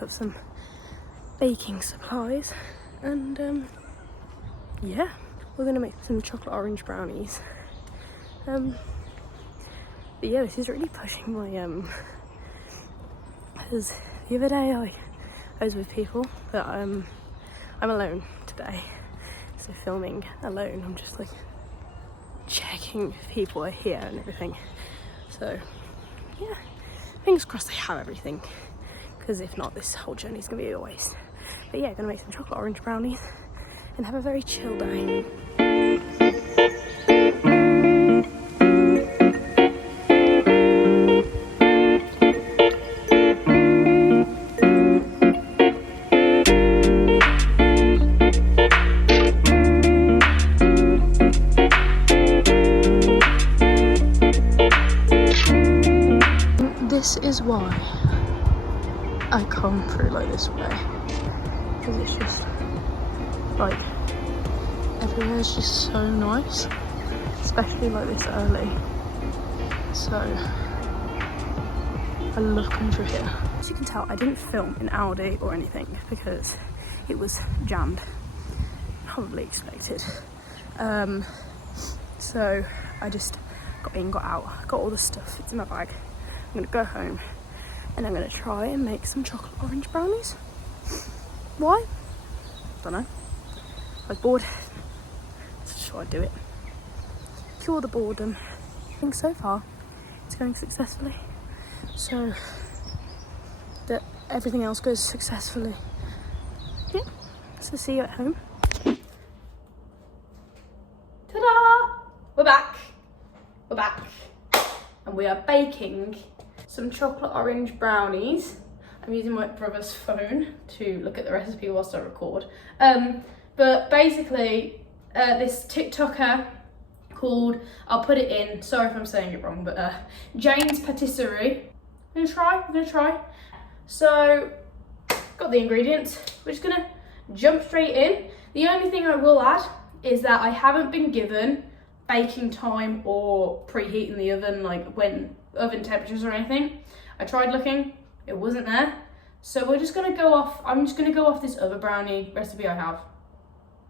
pick up some baking supplies, and yeah, we're gonna make some chocolate orange brownies. But yeah, this is really pushing my because the other day I was with people, but I'm alone today, so filming alone, I'm just like checking if people are here and everything. So yeah, fingers crossed they have everything, because if not, this whole journey is gonna be a waste. But yeah, gonna make some chocolate orange brownies and have a very chill day. This is why I come through like this way, because it's just like everywhere is just so nice, especially like this early. So I love coming through here. As you can tell, I didn't film in Aldi or anything because it was jammed, probably expected. So I just got in, got out, got all the stuff, it's in my bag. I'm gonna go home and I'm gonna try and make some chocolate orange brownies. Why? Don't know. I was bored, so just thought I'd do it. Cure the boredom. I think so far it's going successfully, so that everything else goes successfully. Yeah, so see you at home. Ta-da! We're back. We're back. And we are baking some chocolate orange brownies. I'm using my brother's phone to look at the recipe whilst I record. But basically, this TikToker called, I'll put it in, sorry if I'm saying it wrong, but Jane's Patisserie. I'm gonna try. So, got the ingredients. We're just gonna jump straight in. The only thing I will add is that I haven't been given baking time or preheating the oven, like when oven temperatures or anything. I tried looking, it wasn't there. So we're just gonna go off, I'm just gonna go off this other brownie recipe I have.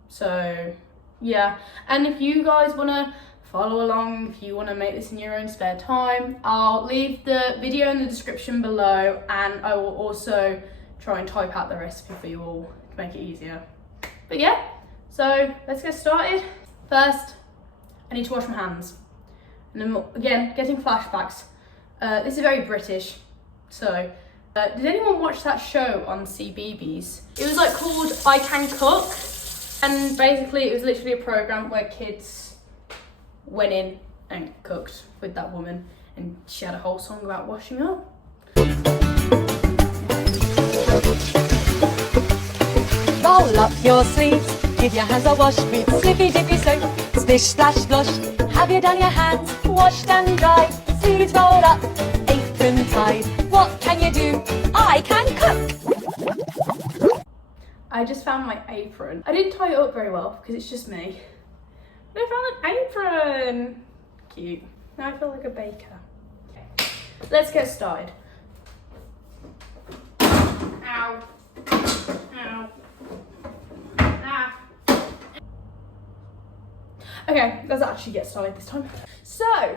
So yeah, and if you guys wanna follow along, if you wanna make this in your own spare time, I'll leave the video in the description below, and I will also try and type out the recipe for you all to make it easier. But yeah, so let's get started. First, I need to wash my hands. And then again, getting flashbacks. This is very British. So, did anyone watch that show on CBeebies? It was like called I Can Cook. And basically it was literally a program where kids went in and cooked with that woman. And she had a whole song about washing up. Roll up your sleeves, give your hands a wash with slippy dippy soap. Splish, splash, splosh, have you done your hands? Washed and dried, sleeves rolled up, apron tied. What can you do? I can cook! I just found my apron. I didn't tie it up very well because it's just me. But I found an apron! Cute. Now I feel like a baker. Okay, let's get started. Ow. Ow. Ah. Okay, let's actually get started this time. So,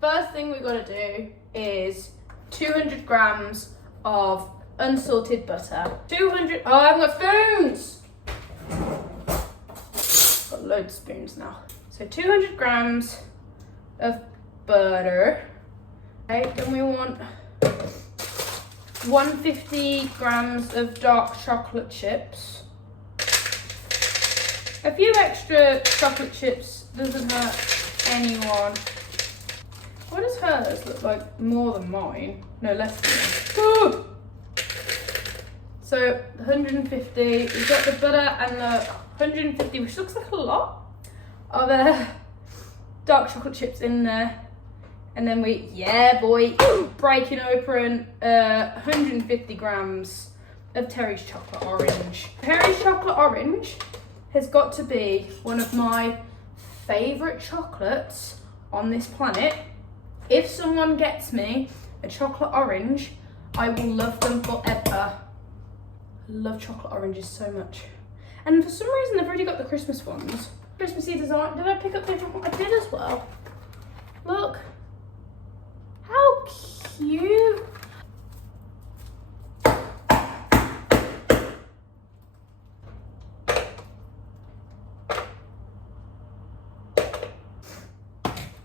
first thing we've got to do is 200 grams of unsalted butter. 200, oh, I haven't got spoons! Got loads of spoons now. So 200 grams of butter. Okay, then we want 150 grams of dark chocolate chips. A few extra chocolate chips doesn't hurt anyone. Why does hers look like more than mine? No, less than mine. Ooh! So 150, we've got the butter and the 150, which looks like a lot, of dark chocolate chips in there. And then we, yeah boy, breaking open 150 grams of Terry's chocolate orange. Terry's chocolate orange has got to be one of my favourite chocolates on this planet. If someone gets me a chocolate orange, I will love them forever. love chocolate oranges so much. And for some reason, they've already got the Christmas ones. Christmassy design. Did I pick up different ones? I did as well. Look. How cute.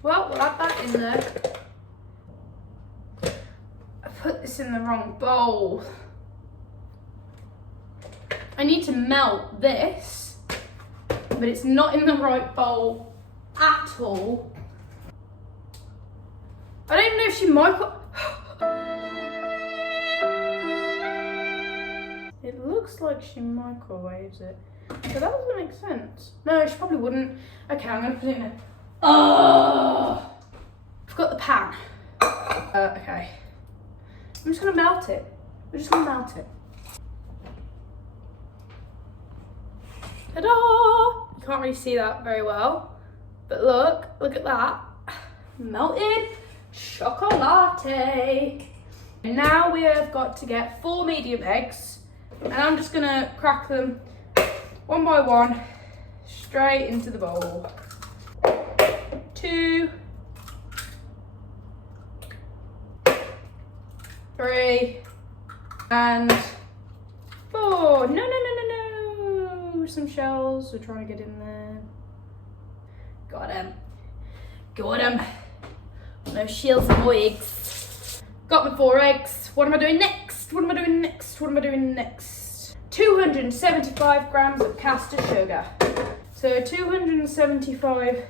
Well, we'll add that in there. I put this in the wrong bowl. I need to melt this, but it's not in the right bowl at all. I don't even know if she It looks like she microwaves it, but that doesn't make sense. No, she probably wouldn't. Okay, I'm gonna put it in a... Oh! Forgot the pan. Okay. I'm just gonna melt it. We're just gonna melt it. Ta-da! You can't really see that very well, but look at that. Melted chocolate. Now we have got to get 4 medium eggs, and I'm just gonna crack them one by one straight into the bowl. 2, 3, and 4. No. Some shells we're trying to get in there. Got him. No shells and my eggs. Got my 4 eggs. What am I doing next? 275 grams of caster sugar. So 275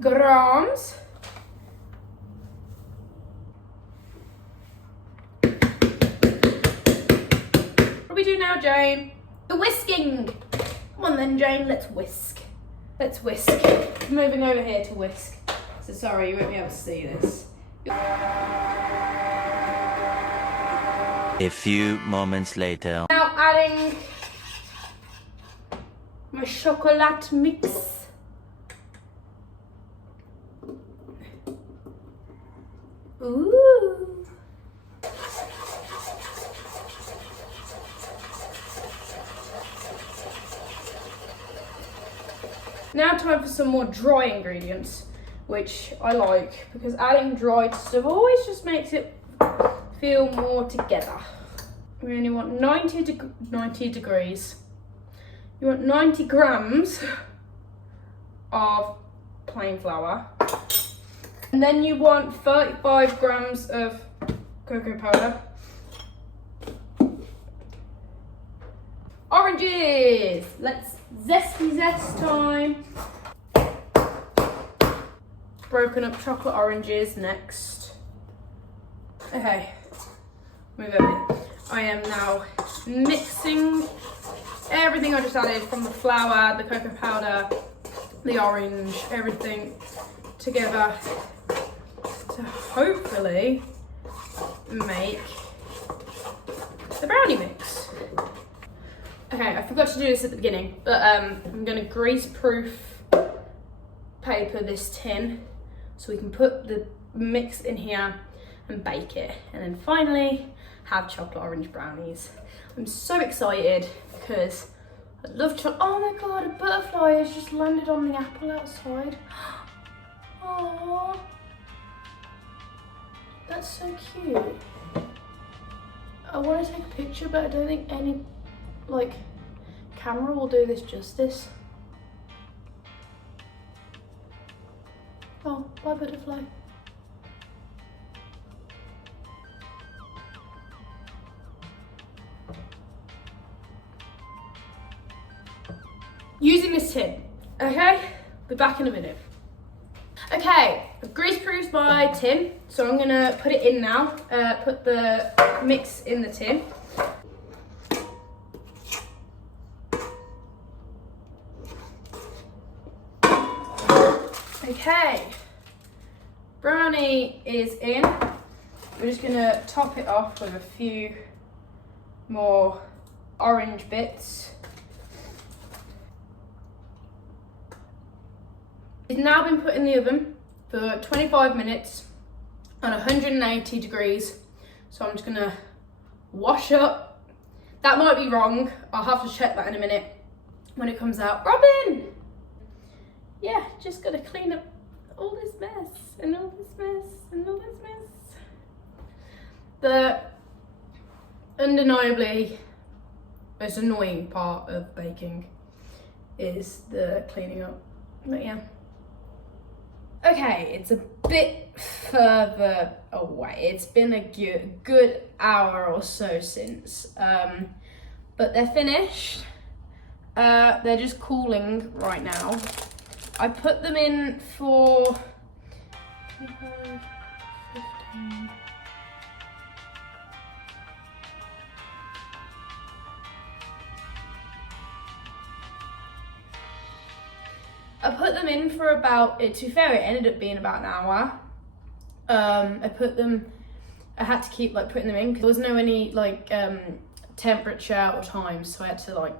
grams. What do we do now, Jane? The whisking. Come on then, Jane, let's whisk. Moving over here to whisk. So sorry, you won't be able to see this. A few moments later. Now adding my chocolate mix. Ooh. Now time for some more dry ingredients, which I like because adding dried stuff always just makes it feel more together. We only want 90 degrees. You want 90 grams of plain flour. And then you want 35 grams of cocoa powder. Oranges! Let's zest time. Broken up chocolate oranges next. Okay, move over here. I am now mixing everything I just added from the flour, the cocoa powder, the orange, everything together to hopefully make the brownie mix. Okay, I forgot to do this at the beginning, but I'm going to greaseproof paper this tin so we can put the mix in here and bake it, and then finally have chocolate orange brownies. I'm so excited because I love chocolate. Oh my god, a butterfly has just landed on the apple outside. Aww, that's so cute. I want to take a picture, but I don't think any camera will do this justice. Oh, bye butterfly. Using this tin, okay? Be back in a minute. Okay, I've greaseproofed my tin, so I'm gonna put it in now. Put the mix in the tin. Okay, brownie is in. We're just gonna top it off with a few more orange bits. It's now been put in the oven for 25 minutes on 180 degrees. So I'm just gonna wash up That might be wrong. I'll have to check that in a minute when it comes out. Robin! Yeah, just gotta clean up all this mess and all this mess and all this mess. The undeniably most annoying part of baking is the cleaning up, but yeah. Okay, it's a bit further away. It's been a good hour or so since, but they're finished. They're just cooling right now. I put them in for 25, 15. I put them in for about, to be fair, it ended up being about an hour. I had to keep like putting them in because there was no any like temperature or time, so I had to like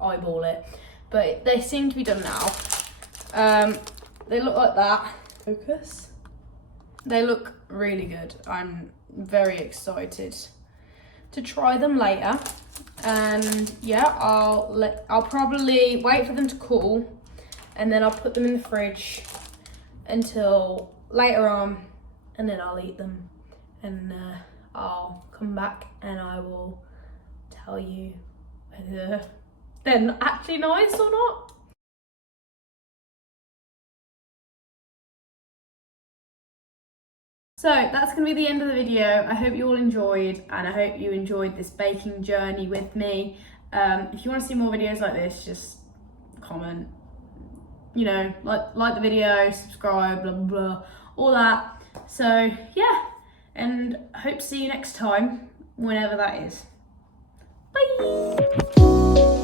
eyeball it. But they seem to be done now. They look like that. Focus. They look really good. I'm very excited to try them later. And yeah, I'll probably wait for them to cool, and then I'll put them in the fridge until later on, and then I'll eat them, and I'll come back and I will tell you whether they're actually nice or not. So that's going to be the end of the video. I hope you all enjoyed, and I hope you enjoyed this baking journey with me. If you want to see more videos like this, just comment, you know, like the video, subscribe, blah, blah, blah, all that. So yeah, and I hope to see you next time, whenever that is. Bye.